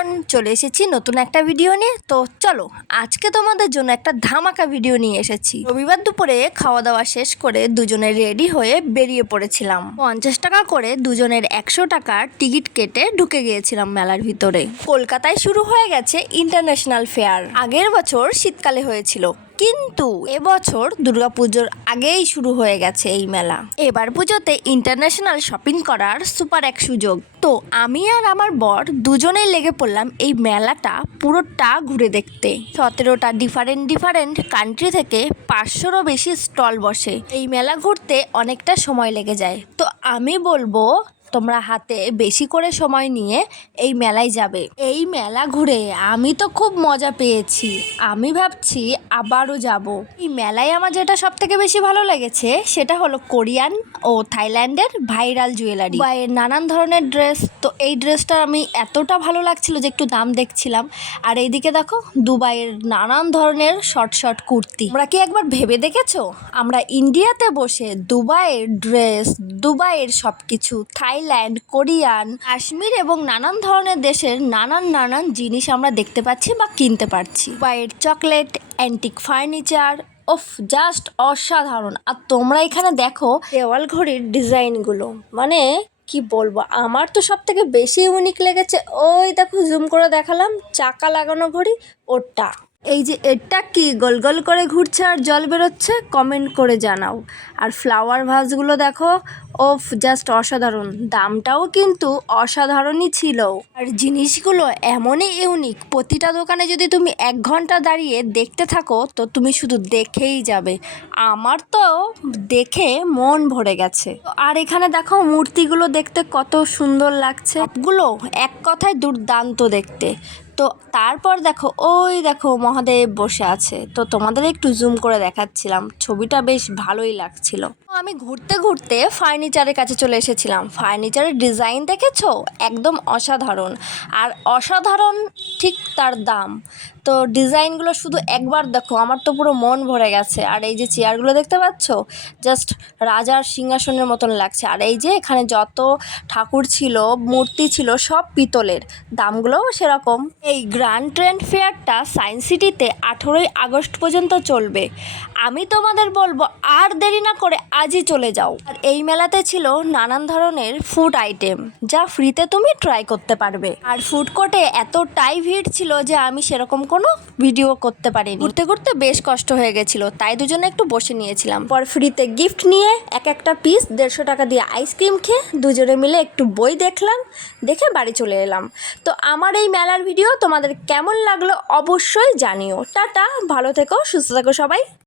Everyone চলে এসেছি নতুন একটা ভিডিও নিয়ে। তো চলো, আজকে তোমাদের জন্য একটা ধামাকা ভিডিও নিয়ে এসেছি। রবিবার দুপুরে খাওয়া দাওয়া শেষ করে দুজনে রেডি হয়ে বেরিয়ে পড়েছিলাম। পঞ্চাশ টাকা করে দুজনের একশো টাকার টিকিট কেটে ঢুকে গিয়েছিলাম মেলার ভিতরে। কলকাতায় শুরু হয়ে গেছে ইন্টারন্যাশনাল ফেয়ার। আগের বছর শীতকালে হয়েছিল। কিন্তু এবছর দুর্গাপুজোর আগেই শুরু হয়ে গেছে এই মেলা। এবার পুজোতে ইন্টারন্যাশনাল শপিং করার সুপার এক সুযোগ। তো আমি আর আমার বর দুজনেই লেগে পড়লাম এই মেলাটা পুরোটা ঘুরে দেখতে। সতেরোটা ডিফারেন্ট ডিফারেন্ট কান্ট্রি থেকে পাঁচশোরও বেশি স্টল বসে। এই মেলা ঘুরতে অনেকটা সময় লেগে যায়। তো আমি বলব তোমরা হাতে বেশি করে সময় নিয়ে এই মেলায় যাবে। এই মেলা ঘুরে আমি তো খুব মজা পেয়েছি। আমি ভাবছি আবারও যাব। এই মেলায় আমার যেটা সব থেকে বেশি ভালো লেগেছে সেটা হলো কোরিয়ান ও থাইল্যান্ডের ভাইরাল জুয়েলারি। বা নানান ধরনের ড্রেস, তো এই ড্রেসটা আমি এতটা ভালো লাগছিল যে একটু দাম দেখছিলাম। আর এইদিকে দেখো, দুবাইয়ের নানান ধরনের শর্ট শর্ট কুর্তি। তোমরা কি একবার ভেবে দেখেছ? আমরা ইন্ডিয়াতে বসে দুবাইয়ের ড্রেস, দুবাইয়ের সব কিছু থাইল্যান্ড, কোরিয়ান, কাশ্মীর এবং নানান ধরনের দেশের নানান নানান জিনিস আমরা দেখতে পাচ্ছি বা কিনতে পারছি। দুবাইয়ের চকলেট অ্যান্টিক ফার্নিচার ওফ জাস্ট অসাধারণ। আর তোমরা এখানে দেখো দেওয়াল ঘড়ির ডিজাইনগুলো। মানে কি বলব, আমার তো সব থেকে বেশি ইউনিক লেগেছে, ওই দেখো জুম করে দেখালাম, চাকা লাগানো ঘড়ি ওটা। এই যে এটা কি গোল গোল করে ঘুরছে আর জল বেরোচ্ছে কমেন্ট করে জানাও। আর ফ্লাওয়ার ভাসগুলো দেখো, ওফ জাস্ট অসাধারণ। দামটাও কিন্তু অসাধারণই ছিল। আর জিনিসগুলো এমনই ইউনিক প্রতিটা দোকানে যদি তুমি এক ঘণ্টা দাঁড়িয়ে দেখতে থাকো, তো তুমি শুধু দেখেই যাবে। আমার তো দেখে মন ভরে গেছে। আর এখানে দেখো মূর্তিগুলো দেখতে কত সুন্দর লাগছে। সবগুলো এক কথায় দুর্দান্ত দেখতে। তো তারপর দেখো, ওই দেখো মহাদেব বসে আছে। তো তোমাদের একটু জুম করে দেখাচ্ছিলাম, ছবিটা বেশ ভালোই লাগছিল। আমি ঘুরতে ঘুরতে ফার্নিচারের কাছে চলে এসেছিলাম। ফার্নিচারের ডিজাইন দেখেছ? একদম অসাধারণ। আর অসাধারণ ঠিক তার দাম। তো ডিজাইনগুলো শুধু একবার দেখো, আমার তো পুরো মন ভরে গেছে। আর এই যে চেয়ারগুলো দেখতে পাচ্ছ? জাস্ট রাজার সিংহাসনের মতন লাগছে। আর এই যে এখানে যত ঠাকুর ছিল, মূর্তি ছিল, সব পিতলের। দামগুলোও সেরকম। এই গ্র্যান্ড ট্রেন্ড ফেয়ারটা সায়েন্স সিটিতে আঠেরোই আগস্ট পর্যন্ত চলবে। আমি তোমাদের বলব, আর দেরি না করে আজই চলে যাও। আর এই মেলাতে ছিল নানান ধরনের ফুড আইটেম যা ফ্রিতে তুমি ট্রাই করতে পারবে। আর ফুড কোর্টে এতটাই ভিড় ছিল যে আমি সেরকম কোনো ভিডিও করতে পারিনি। ঘুরতে ঘুরতে বেশ কষ্ট হয়ে গেছিল, তাই দুজনে একটু বসে নিয়েছিলাম। পর ফ্রিতে গিফট নিয়ে এক একটা পিস দেড়শো টাকা দিয়ে আইসক্রিম খেয়ে দুজনে মিলে একটু বই দেখলাম, দেখে বাড়ি চলে এলাম। তো আমার এই মেলার ভিডিও তোমাদের কেমন লাগল অবশ্যই জানিও। টাটা, ভালো থেকো, সুস্থ থেকো সবাই।